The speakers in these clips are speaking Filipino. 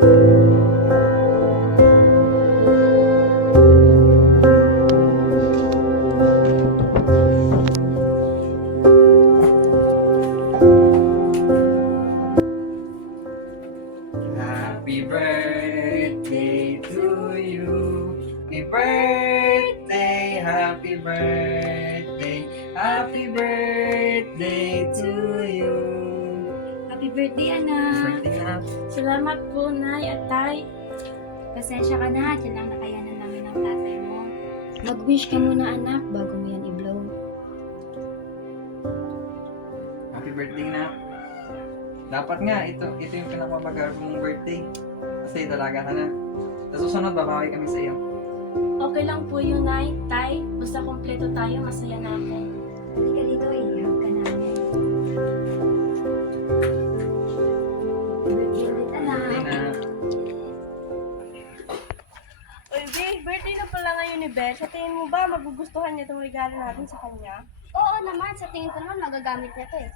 Happy birthday to you. Happy birthday, happy birthday, happy birthday to you. Happy birthday, anak. Birthday na. Salamat po, Nay at Tay. Pasensya ka na, dyan lang nakayanan namin ng tatay mo. Mag-wish ka muna, anak, bago mo yan i-blow. Happy birthday na. Dapat nga, ito yung pinakamabagal mong birthday. Kasi dalaga ka na. Sa susunod, babawi kami sa iyo. Okay lang po yun, Nay, Tay. Basta kompleto tayo, masaya na ako. Halika dito, i-hug ka namin. Birthday ulit, anak. Birthday na. Uy, babe, birthday na pala ngayon ni Belle. Sa tingin mo ba magugustuhan niya itong regalo natin sa kanya? Oo naman, sa tingin ko naman magagamit niya to eh.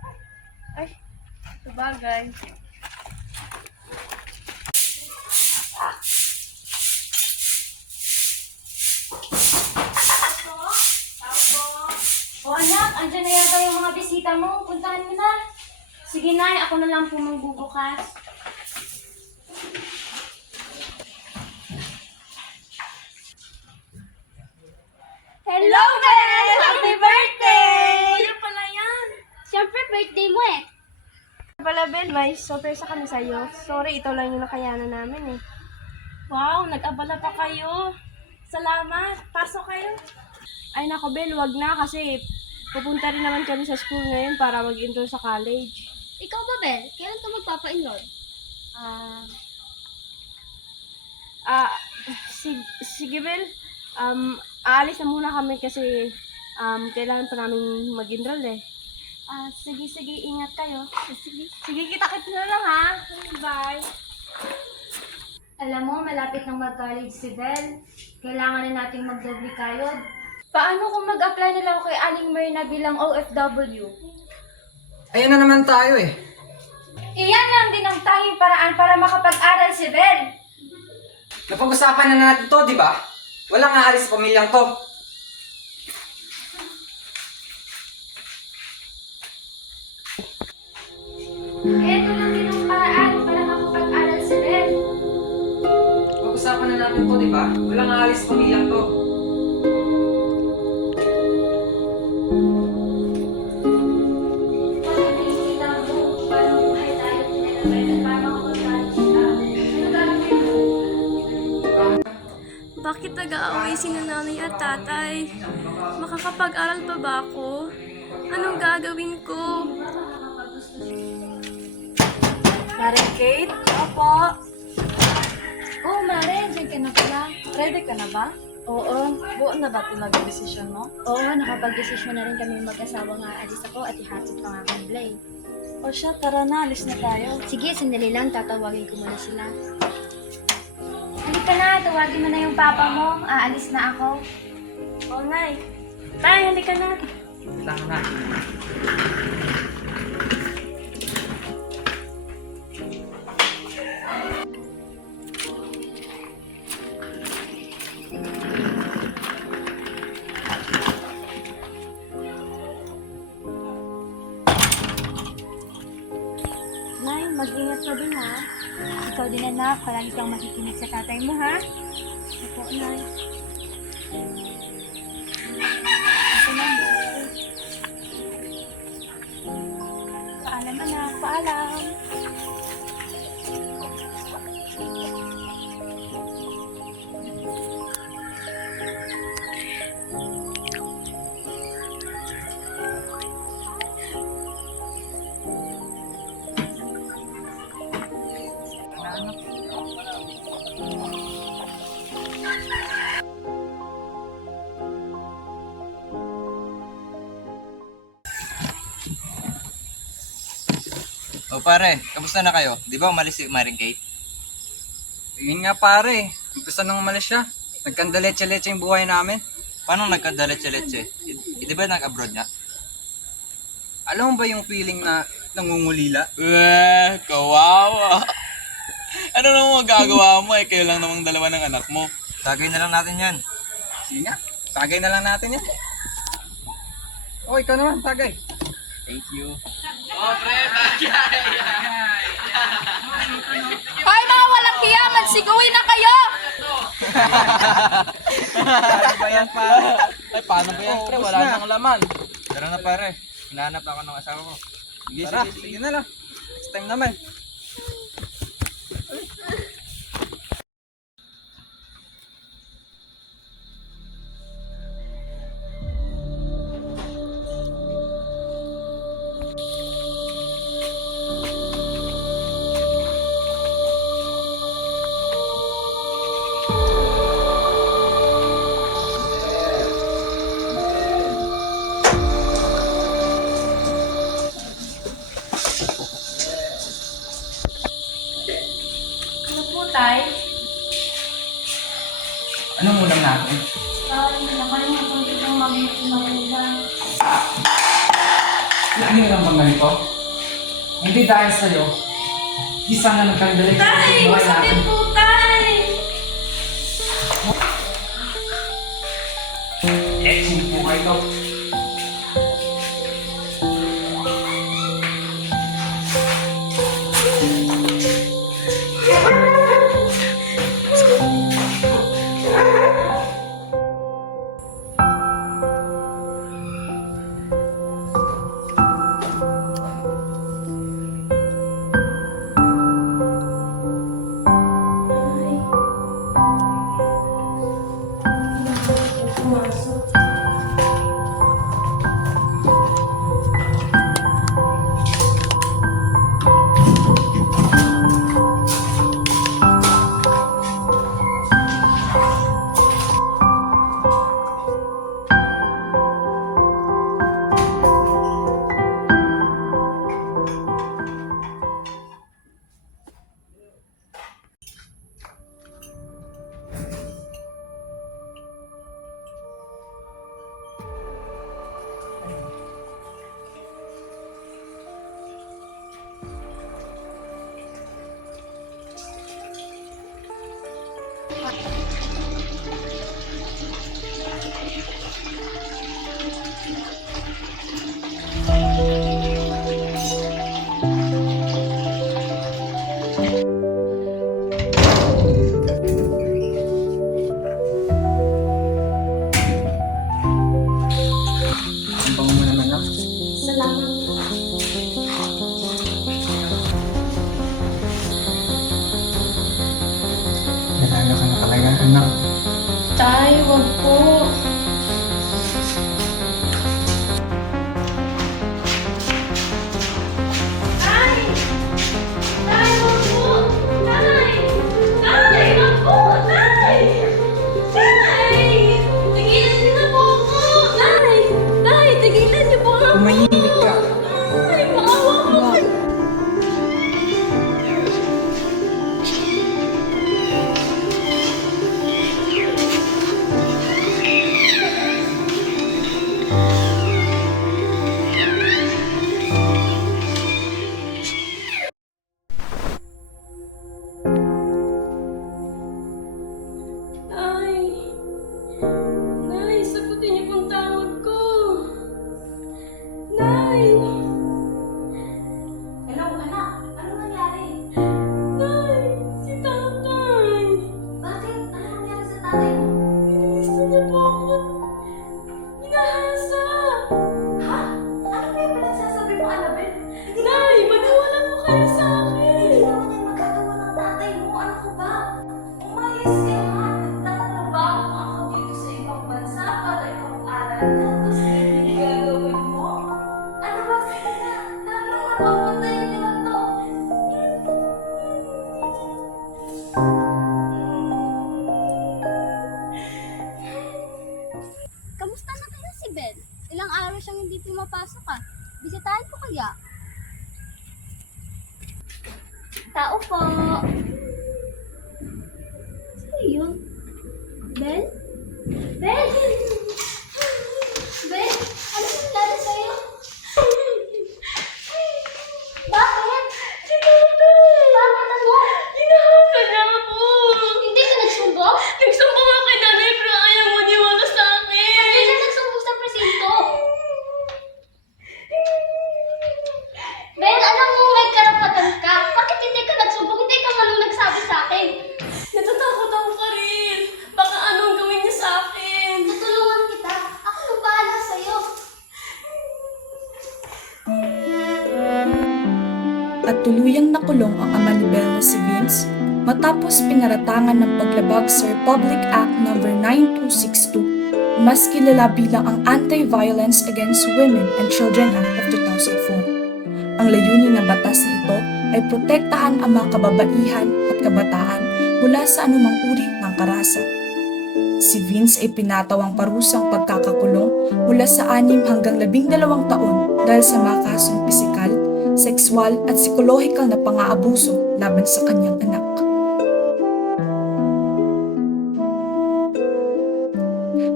Ay, sabagay. O anak, andyan na yata yung mga bisita mo. Puntahan mo na. Sige, Nay, ako na lang po magbubukas. Hello, Belle! Happy birthday! Ano pala yan? Siyempre, birthday mo eh. Pala, Belle, may sorpresa kami sa'yo. Sorry, ito lang yung nakayanan namin eh. Wow, nag-abala pa kayo. Salamat. Pasok kayo. Ay nako, Belle, wag na kasi pupunta rin naman kami sa school ngayon para mag-enroll sa college. Ikaw ba, Bel? Kailan ka magpapa-enroll? Ah, ah, sige, Belle. Aalis na muna kami kasi kailangan pa namin mag-enroll eh. Sige, ingat kayo. Sige, kita-kits na lang ha. Bye. Alam mo, malapit nang mag-college si Bel. Kailangan na nating magdoble kayod. Paano kung mag-apply na lang ako kay Aling Myrna bilang OFW? Ayun na naman tayo eh. Iyan lang din ang tanging paraan para makapag-aral si Bel. Napag-usapan na natin to, di ba? Walang aalis sa pamilyang to. Ito lang din ang paraan para makapag-aral si Bel. Napag-usapan na natin to, di ba? Walang aalis sa pamilyang to. Bakit nag-aaway si nanay at tatay? Makakapag-aral pa ba ako? Anong gagawin ko? Maren Kate? Opo. Oh, Mare, dyan ka na pala. Ready ka na ba? Oo. Buo na ba pinag-desisyon mo? Oo, nakapag-desisyon na rin kami mag-asawa nga alis ako at ihatid pa nga kang Blay. O siya, tara na. Alis na tayo. Sige, sandali lang. Tatawagin ko muna sila. Halika na, tawagin mo na yung papa mo. Aalis na ako. Oh, Nay. Tay, halika na. Kailangan na. Nay, mag-ingat ka din ha. Ikaw din anak, palagi kang makikinig sa tatay mo ha. Opo, Nay. Ito na. Paalam anak, paalam. O pare, kamusta na kayo? Di ba umalis si Maring Kate? Yun nga pare. Umpisa nang umalis siya. Nagkandaletse-letse yung buhay namin. Paano nagkadaletse-letse? Di ba nag-abroad nga? Alam mo ba yung feeling na nangungulila? Kawawa! Ano naman magagawa mo eh? Kayo lang namang dalawa ng anak mo. Tagay na lang natin yan. Sige nga, tagay na lang natin yan. O, ikaw naman, tagay. Thank you. Hoy mga walang hiya, magsiguwi na kayo! Ano ba yan, pare? Ay, paano ba yan, pre? Wala Ubus na. nang laman. Tara na pare. Hinahanap ako ng asawa ko. Tara, sige na lang. Next time naman. Ano po, Tay? Anong ulam natin? Tay, nakalimutan ko itong mag-ito ng ulam. Lagi lang bang ganito? Hindi dahil sa'yo. Di sana nagkandali. Tay! Masakit po, Tay! Hindi po kayo. Ang bango mo naman, no? Salamat po. Nalaga ka na talaga, anak. Tay, wag po. Tay! Tay, wag po! Tay! Tay, wag po! Tay! Tay! Tigilan niyo na po ako! Tay! Tay, tigilan niyo po ako! Tumahimik ka. Tay, maawa po kayo! Nay! Nay, sagutin niyo pong tawag ko! Nay! Hello, anak! Ano nangyari? Nay! Si tatay! Bakit? Ano nangyari sa tatay mo? Gusto niya po ako! Hinahasa! Ha? Ano ba yung pinagsasabi mo, Annabel? Nay! Maniwala po kayo sa akin! Hindi naman yan magagawa ng tatay mo. Ano ko ba? Umayos ka nga. Nagtatrabaho ako dito sa ibang bansa para ipag-aral na. Tapos hindi gagawin mo? Ano ba? Sige na. Tama na. Papuntayin niyo lang to. Kamusta na kaya si Ben? Ilang araw siyang hindi pumapasok ah. Bisitahin ko kaya? Tao po. Sino yun? Ben? Ben? Ben? Ano nangyari sa'yo? Bakit? Si Tatay! Bakit ano? Hinahanap tuluyang nakulong ang ama ni Belle na si Vince matapos pinaratangan ng paglabag sa Republic Act No. 9262, mas kilala bilang ang Anti-Violence Against Women and Children Act of 2004. Ang layunin ng batas na ito ay protektahan ang mga kababaihan at kabataan mula sa anumang uri ng karahasan. Si Vince ay pinatawang parusang pagkakakulong mula sa 6 hanggang 12 taon dahil sa mga kasong pisikal, sexual at psikolohikal na pang-aabuso laban sa kanyang anak.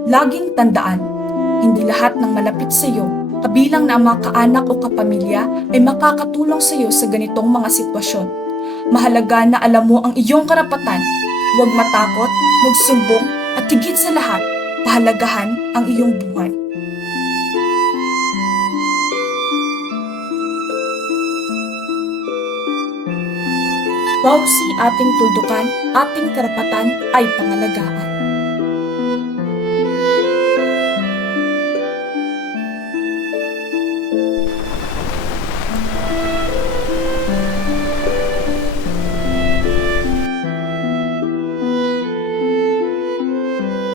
Laging tandaan, hindi lahat ng malapit sa iyo, kabilang na ang mga kaanak o kapamilya ay makakatulong sa iyo sa ganitong mga sitwasyon. Mahalaga na alam mo ang iyong karapatan, huwag matakot, magsumbong at higit sa lahat, pahalagahan ang iyong buhay. Bawsi ating tuldukan, ating karapatan ay pangalagaan.